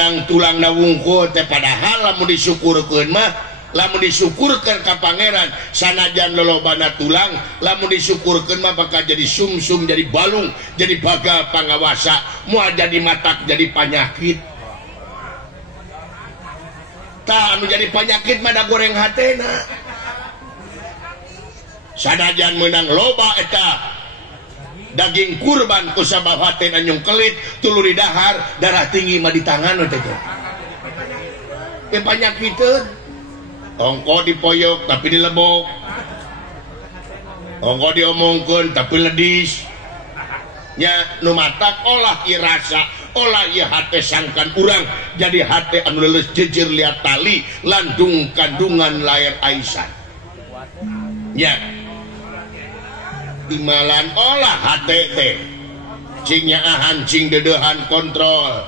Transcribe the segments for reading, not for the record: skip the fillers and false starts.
nang tulang nawungkul teh padahal lamun disyukurkeun mah lamun disyukurkeun ka pangeran sanajan lolobana tulang lamun disyukurkeun mah bakal jadi sumsum jadi balung jadi bagal pangawasa moal jadi matak jadi penyakit tah anu jadi penyakit mah da goreng hatena sanajan menang loba eta daging kurban ku sabab hatena nyungkelit tuluri dahar darah tinggi mah di tangan teh penyakiteun ongko dipoyok tapi dilebok ongko diomongkeun tapi ledis nya nu matak olah ieu rasa olah ieu hate sangkan urang jadi hate anu leuleus jejer liat tali landung kandungan lair Aisyah nya imalan olah hate teh cing nyaahan cing dedehan kontrol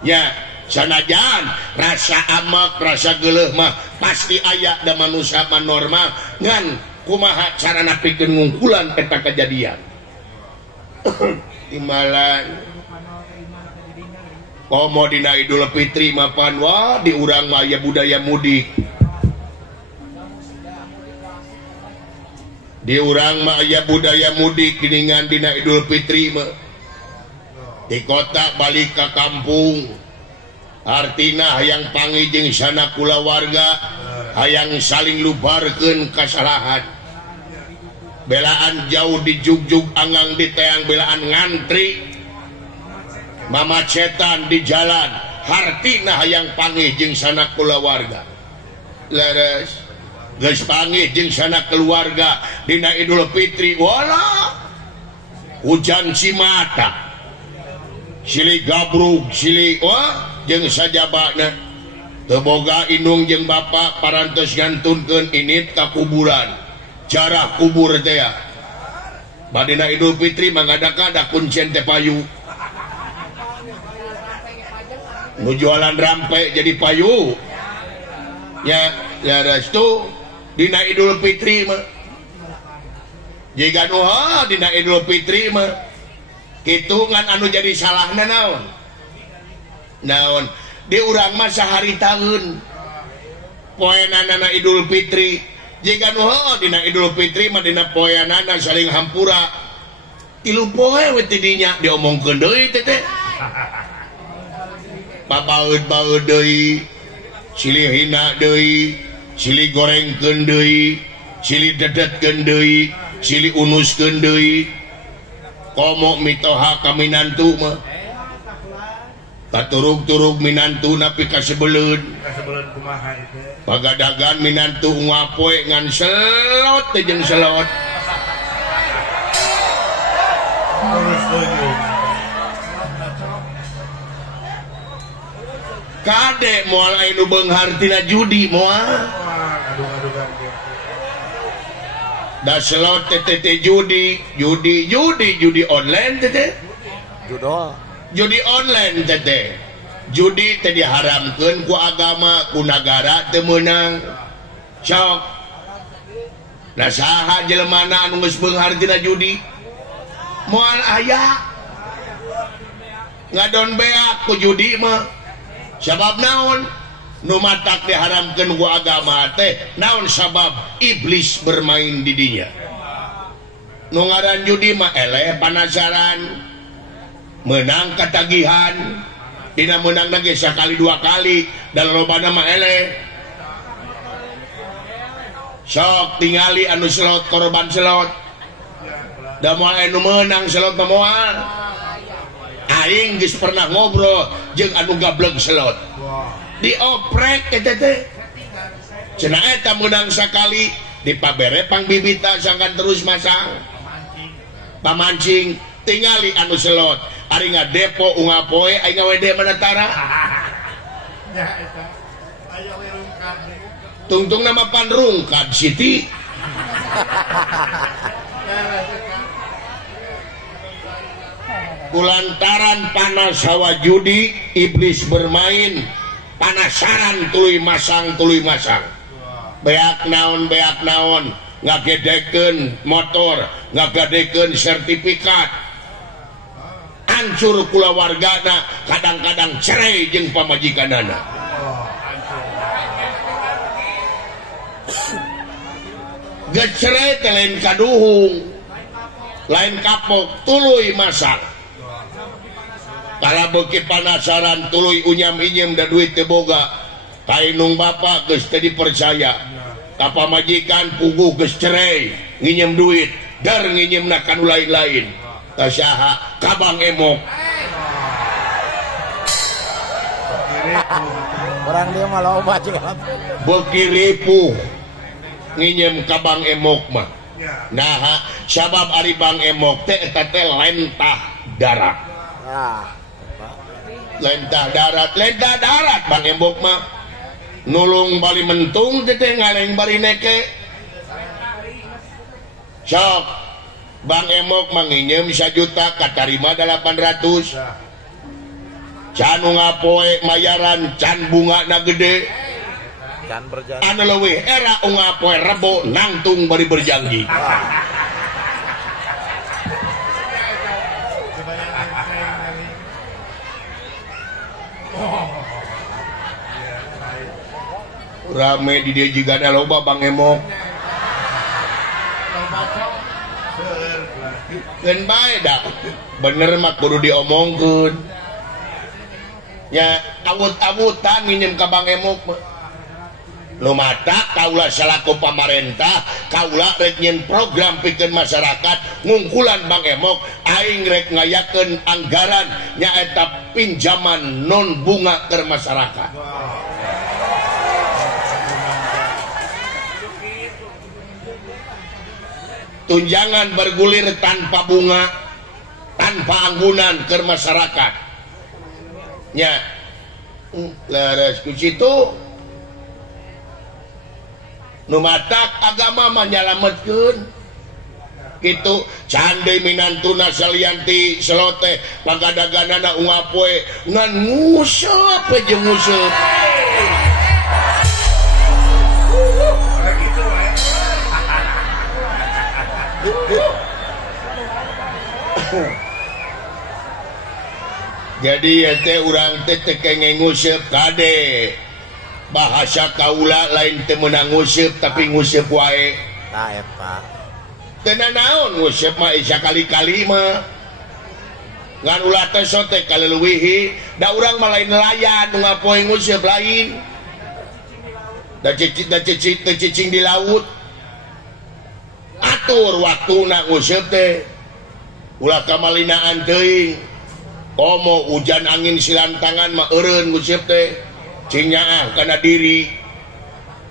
nya sanajan rasa amak rasa geuleuh mah pasti aya da manusia mah normal ngan kumaha carana pikeun ngungkulan eta kejadian imalan komo dina Idul Fitri mah pan wah di urang mah aya budaya mudik di urang mah aya budaya mudik geuningan dina Idul Fitri mah di kota balik ka kampung artina hayang panggih jeung sana kulawarga hayang saling lubarkeun kasalahan belaan jauh di jugjug angang di teang belaan ngantri mamacetan di jalan hartina hayang panggih jeung sana kulawarga leres geus panggih jeung sana keluarga dina Idul Fitri wala hujan cimata silih gabrug silih wah jeung sajabana teu boga indung jeung bapa parantos ngantunkeun init ka kuburan jarah kubur teh ya badina Idul Fitri mangada-kada kuncen teh payu nu jualan rampe jadi payu ya restu dina Idul Fitri mah jika nu dina Idul Fitri mah kitu ngan anu jadi salahna naon di urang mah sahari taun poenana Idul Fitri jika nu dina Idul Fitri mah dina poenana saling hampura 3 poe we tidinya diomongkeun deui teh pabaeud-baeud deui silih hina deui silih gorengkeun deui silih dedetkeun deui silih unuskeun deui komo mitoha ka minantu mah katurug-turug minantu napi kasebeleun kumaha itu pagadagan minantu ngapoe ngan selot teh jeung selot kade moal anu beunghar tina judi moal da selot teh judi online teh judi online teh judi teh diharamkeun ku agama ku nagara teu meunang sok nah saha jelema anu geus beunghar tina judi moal aya ngadon beak ku judi mah sabab naon nu matak diharamkeun ku agama teh naon sabab iblis bermain di dinya nu ngaran judi mah eleh panasaran menang katagihan dina menang lagi sekali 2 kali dan lobana mah eleh sok tingali anu selot korban selot da moal anu menang selot mah moal aing geus pernah ngobrol jeung anu gablek selot dioprek eta teh cenah eta menang sakali dipabere pang bibita sangkan terus masang pamancing tingali anu selot ari ngadepo ungapoe aing ngawede manatara tungtung nama panrungkad Siti kulantaran panas hawa judi iblis bermain panasaran tuluy masang beak naon ngagedekeun motor ngagedekeun sertifikat hancur kulawargana kadang-kadang cerai jeung pamajikanana. Geus cerai teh lain kaduhung, lain kapok, tuluy masak. Kala beuki panasaran tuluy unyam-inyem da duit teu boga, kainung bapa geus teu dipercaya. Ka pamajikan puguh geus cerai, nginjem duit, dar nginjemna kanu lain-lain. Ka saha? Kabang emok. Orang dia mah loba juga. Beuki ripuh nginjem kabang emok mah. Nah, sabab ari bang emok teh eta teh lentah darat. Lentah darat bang emok mah. Nulung bali mentung teh ngaleng bari neke. Sok bang emok manginjem 1 juta katarima 800. Can ngapoe mayaran can bungana gede. Can berjanji. Anu leuwih era ngapoe rebo nangtung bari berjanji. Rame di dia juga ada loba bang emok. Kan bae dah. Bener mah kudu diomongkeun. Ya awut-awutan nginjem ka bang emok mah. Lumata kaula salaku pamarentah, kaula rek nyen program pikeun masyarakat ngungkulan bang emok aing rek ngayakeun anggaran nyaeta pinjaman non bunga ke masyarakat. Tunjangan bergulir tanpa bunga, tanpa anggunan ke masyarakat. Nya, laras ku situ, nu matak agama mah nyalametkeun. Kitu candai minantuna salianti selote pagadaganana ungapoe ngan nguseup jeung nguseup. Jadi teh urang teh kenging nguseup kade bahasa kaula lain teh meunang nguseup tapi nguseup wae. Tah eta. Teu naon nguseup mah sakali-kali mah. Ngan ulah teh sote kaleuwih da urang mah lain nelayan nu ngapoe nguseup lain. Da cicing di laut. Atur waktuna nguseup teh ulah kamalinaan teuing. Komo hujan angin silantangan mah eureun nguseup teh cing nyaah kana diri.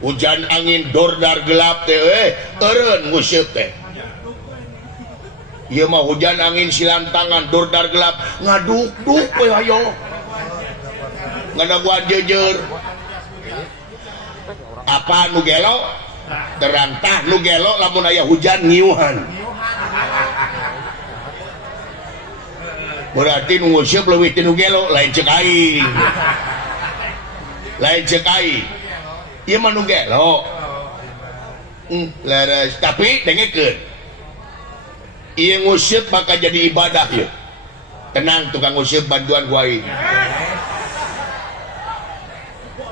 Hujan angin dordar gelap teh eureun nguseup teh. Ieu mah hujan angin silantangan dordar gelap ngaduk-duk we hayo. Ngadaguan jeujeur. Apa nu gelo? Terang tah nu gelo lamun aya hujan ngiuhan. Berarti nu nguseup leuwih ti nu gelo lain ceuk aing. Lain ceuk aing. Ieu mah nu gelo. Laras tapi dengekeun. Ieu nguseup maka jadi ibadah ieu. Tenang tukang nguseup bantuan ku aing.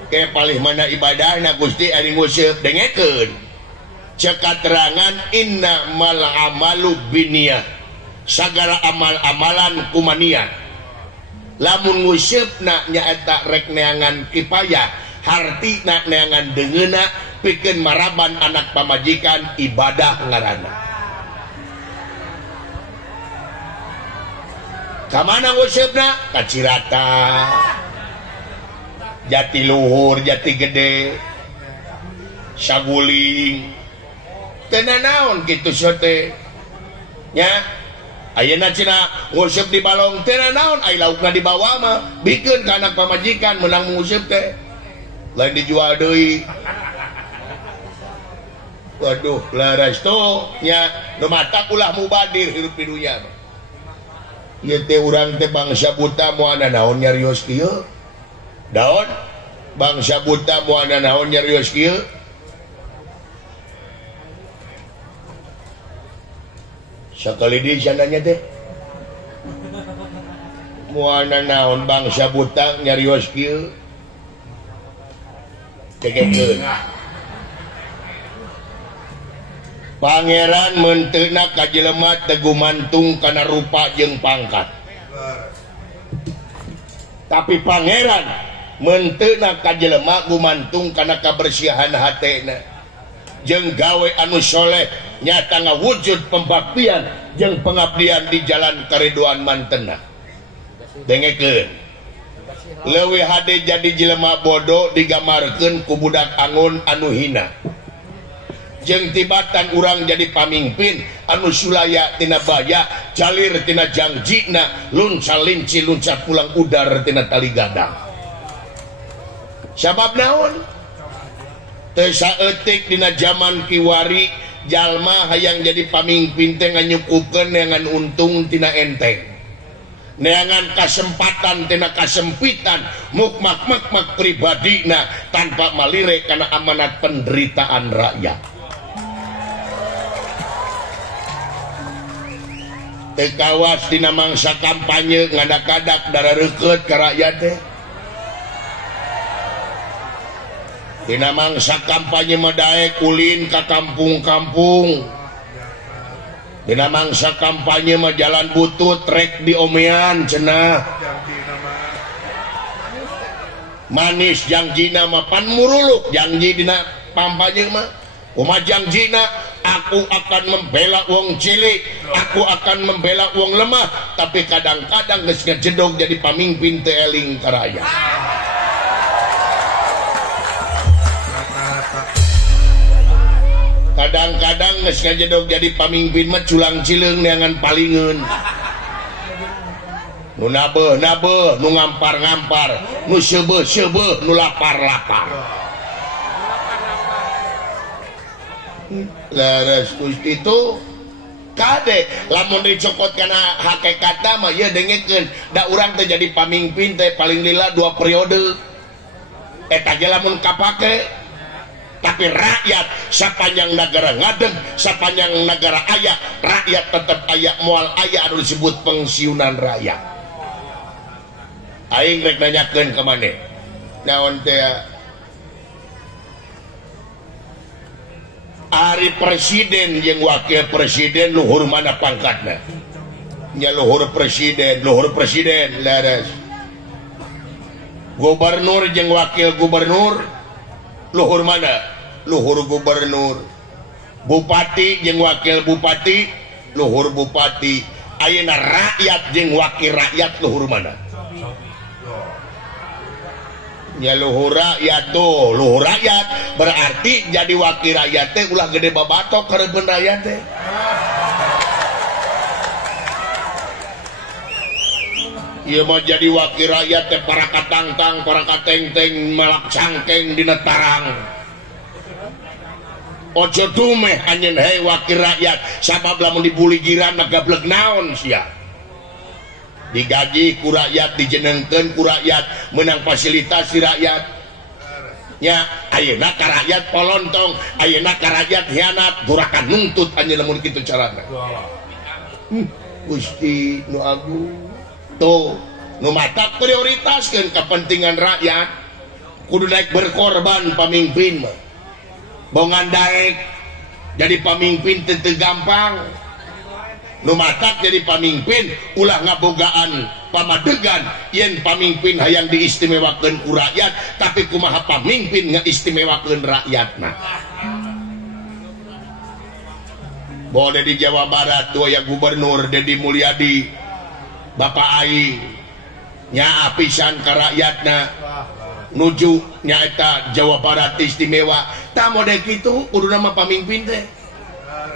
Ke palih mana ibadahna Gusti ari nguseup dengekeun. Ceuk katerangan innamal amalu binniyat. Sagala amal-amalan kumaniat. Lamun nguseup nyaeta rek neangan kipayah, hartina neangan deungeuna pikeun maraban anak pamajikan ibadah ngaranna. Kamana nguseup?na? Ka Cirata, Jatiluhur, Jatigede, Saguling. Teu naon kitu sote. Nya ayeuna cenah nguseup di balong teh naon ai laukna di bawah mah bikeun ka anak pamajikan meunang nguseup teh lain dijual deui. Waduh laras tuh nya nu matak ulah mubadir hirup di dunya. Ieu teh urang teh bangsa buta moal naon nyarios kieu? Daon bangsa buta moal naon nyarios kieu? Sakali di sananya teh muana naon bangsa buta nyarios kieu tegekeun pangeran menteuna ka jelema teu gumantung kana rupa jeung pangkat tapi pangeran menteuna ka jelema gumantung kana kabersihan hatena jeung gawe anu soleh nyata ngawujud pembaktian jeung pengabdian di jalan karidhoan mantena dengekeun leuwih hade jadi jelema bodoh digamarkeun ku budak angon anu hina jeung tibatan urang jadi pamimpin anu sulaya tina baya calir tina jangjina luncal linci luncat pulang udar tina tali gadang sabab naon teu saeutik dina zaman kiwari jalma hayang jadi pamimpin teh nganyukupkeun neangan untung tina enteng neangan kasempatan tina kasempitan mukmak-makmak pribadina tanpa malire kana amanat penderitaan rakyat teu kawas dina mangsa kampanye ngadak-adak darareukeut ka rakyat teh dina mangsa kampanye madaek ulin ka kampung-kampung dina mangsa kampanye mah jalan butut rek diomean cenah manis jangjina mah pan muruluk janji dina kampanye mah kumaha jangjina aku akan membela wong cilik aku akan membela wong lemah tapi kadang-kadang geus ngajedog jadi pamimpin teu eling ka rakyat kadang-kadang geus ngajedog jadi pamimpin mah culang cileung neangan palingeun nu nabeuh-nabeuh nu ngampar-ngampar nu seubeuh-seubeuh nu lapar-lapar laras Gusti itu kade lamun dicokot kana hakikatna mah ieu dengekeun da urang teh jadi pamimpin teh paling lila 2 periode eta ge lamun kapake tapi rakyat sapanjang negara ngadeg sapanjang negara aya rakyat tetap aya moal aya anu disebut pengsiunan rakyat aing rek nanyakeun ka maneh naon teh ari presiden jeung wakil presiden luhur mana pangkatna nya luhur presiden laras gubernur jeung wakil gubernur luhur mana luhur gubernur bupati jeung wakil bupati luhur bupati ayeuna rakyat jeung wakil rakyat luhur mana nya luhur rakyat tuh luhur rakyat berarti jadi wakil rakyat teh ulah gede babatok kareupeun rakyat teh ieu mah jadi wakil rakyat teh para katangtang para katengteng malak cangkeng dina tarang ojo dumeh anjeun hei wakil rakyat sabab lamun dibuli jiran gablek naon sia digaji ku rakyat dijenengkeun ku rakyat menang fasilitasi rakyat nya ayeuna ka rakyat polontong ayeuna ka rakyat hianat durakan nuntut anjeun lamun kitu carana Gusti nu agung tuh nu matak prioritaskeun kepentingan rakyat kudu naik berkorban pamimpin mah bongan daek jadi pamimpin teu gampang nu matak jadi pamimpin ulah ngabogaan pamadegan yen pamimpin hayang diistimewakeun ku rakyat tapi kumaha pamimpin ngaistimewakeun rakyatna boleh di Jawa Barat tuh ya gubernur Dedi Mulyadi Bapak Aing nya apisan ka rakyatna nuju nyaeta Jawa Barat istimewa tah model kitu kudu nama pamimpin teh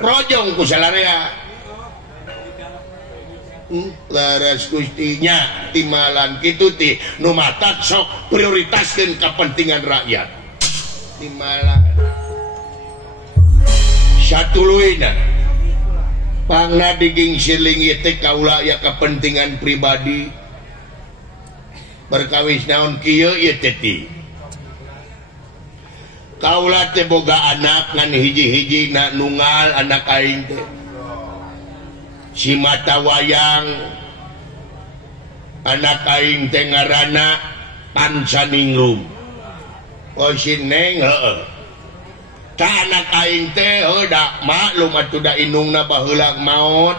rojong ku salarea laras Gusti nya timalan kitu ti nu matak sok prioritaskeun kepentingan rakyat timalan satuluina pangna digingsirling ieu teh kaula aya kepentingan pribadi berkawis naon kieu ieu teh ti kaula teh boga anak ngan hiji-hijina nunggal anak aing teh si mata wayang anak aing teh ngaranna Pancaninglum. Oh si Neng heueuh. Ta anak aing teh da maklum atuh da indungna baheula maot.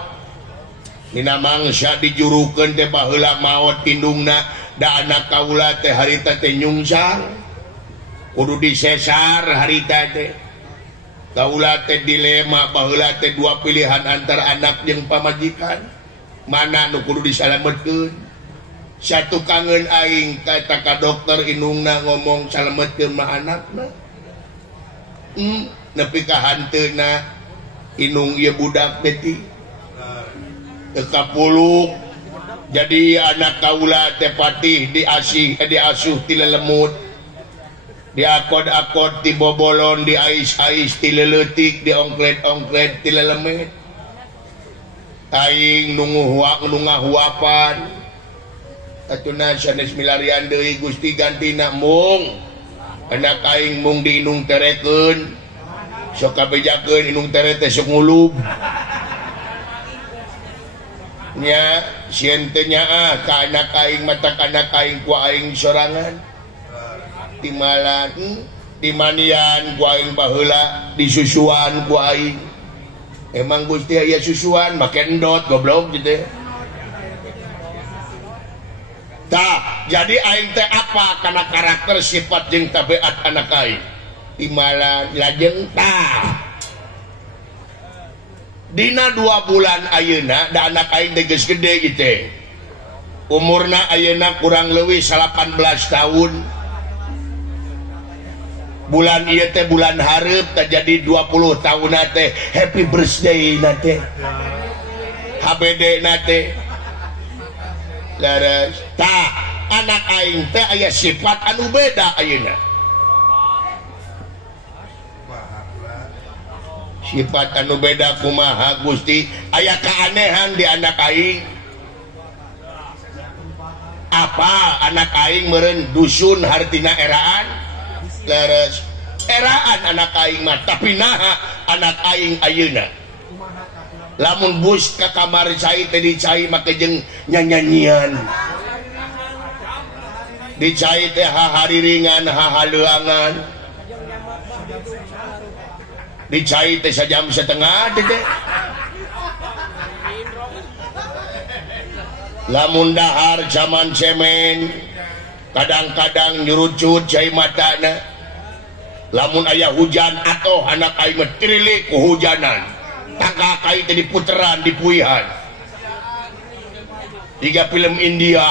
Dina mangsa dijurukeun teh baheula maot indungna da anak kaula teh harita teh nyungsang. Kudu disesar harita teh. Kaula teh dilema baheula teh dua pilihan antara anak jeung pamajikan. Mana nu kudu disalametkeun? Satu kangen aing kata ka dokter indungna ngomong salametkeun mah anakna. Nepi ka hanteuna indung ieu budak teh teu kapuluk. Jadi anak kaula teh patih diasuh ti lelemut. Diakod-akod ti bobolon, diais-ais ti leleutik, diongklet-ongklet ti lelemet. Aing nu ngahuapan. Atuna sanes milarian deui Gusti gantina mung. Anak aing mung diinung terekeun. Sok kabejakeun inung tere teh sok ngulub. Nya sieun teh nyaah ka anak aing mata anak aing ku aing sorangan. Timalan timanian ku aing baheula disusuan ku aing. Emang Gusti aya susuan make endot goblok gitu. Tah, jadi aing teh apa karena karakter sifat jeung tabiat anak aing. Timalan lajeng tah. Dina 2 bulan ayeuna da anak aing teh geus gede kitu. Umurna ayeuna kurang leuwih 18 tahun. Bulan ieu teh bulan hareup teh jadi 20 tahunna teh happy birthday na teh. HBD na teh. Laras tak anak aing teh aya sifat anu beda ayeuna. Sifat anu beda kumaha Gusti? Aya keanehan di anak aing. Apa anak aing meureun dusun hartina eraan? Laras eraan anak aing mah tapi naha anak aing ayeuna. Lamun bus ka kamar cai teh dicai make jeung nyanyian. Dicai teh hahariringan hahaleuangan. Dicai teh sajam setengah teh. Lamun dahar zaman cemen kadang-kadang nyurucut cai matana. Lamun aya hujan atoh anak aing mah tirilik ku hujanan. Tangga kai tadi puteran di puihan. 3 film India.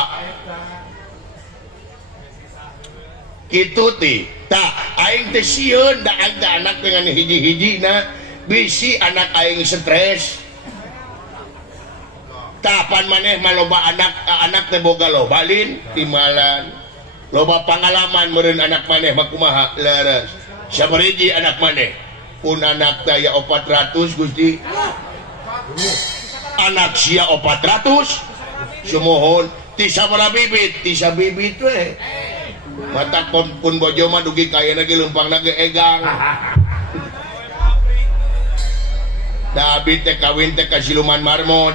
Kitu ti. Tah aing teh sieun da anak dengan hiji-hijina bisi anak aing stres. Tapan maneh mah loba anak teh boga loba lin timalan. Loba pengalaman meureun anak maneh mah kumaha laras. Sabariji anak maneh? Pun anak daya 400 Gusti. Anak sia 400 sumohon ti sabaraha bibit? Ti sabibit we. Mata pun bojo mah dugi kayana ge leumpangna ge egang. Da abi teh kawin teh ka siluman marmot.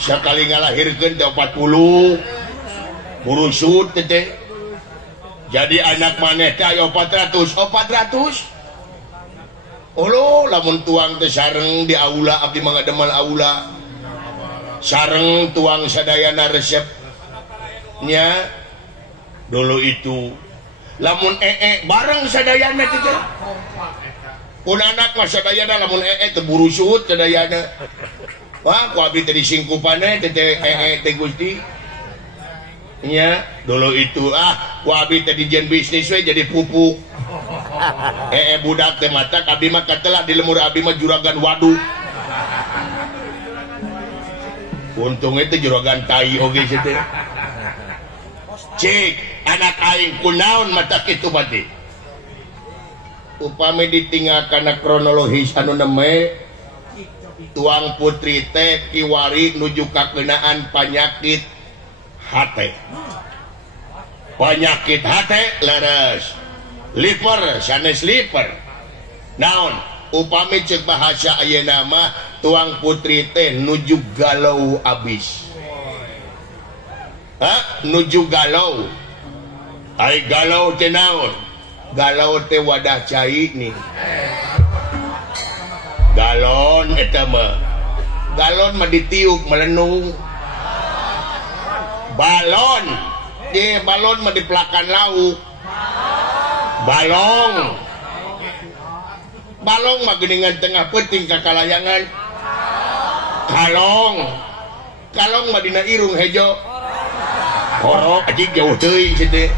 Sakali ngalahirkeun teh 40. Burusut teh. Jadi anak maneh teh aya 400. Olo lamun tuang teh sareng di aula abdi mah ngademal aula. Sareng tuang sadayana resep nya dulu itu. Lamun bareng sadayana teh. Pun anak mah sadayana lamun teh burusut sadayana. Wah, ku abdi teh disingkupanna teh teh Gusti. Nya dulu itu ku abdi teh dijen bisnis we jadi pupuk. Budak teh mata abdi mah katelah di lemur abdi mah juragan waduk. Untung itu juragan tai oge teh. Cik anak aing kunaon mata kitu mati. Upami ditinggal kana kronologis anu neme tuang putri teh kiwari nuju kakenaan penyakit hate. Penyakit hate leres. Liver, sanes liver. Naon, upami cek bahasa ayeuna mah tuang putri teh nuju galau abis. nuju galau galau tenaon galau teh wadah cai nih galon galon mah ditiup melenung balon balon mah dipelakan lauk balong mah geningan tengah penting kakalayangan kalong mah dina irung hejo horok anjing jauh teuing situ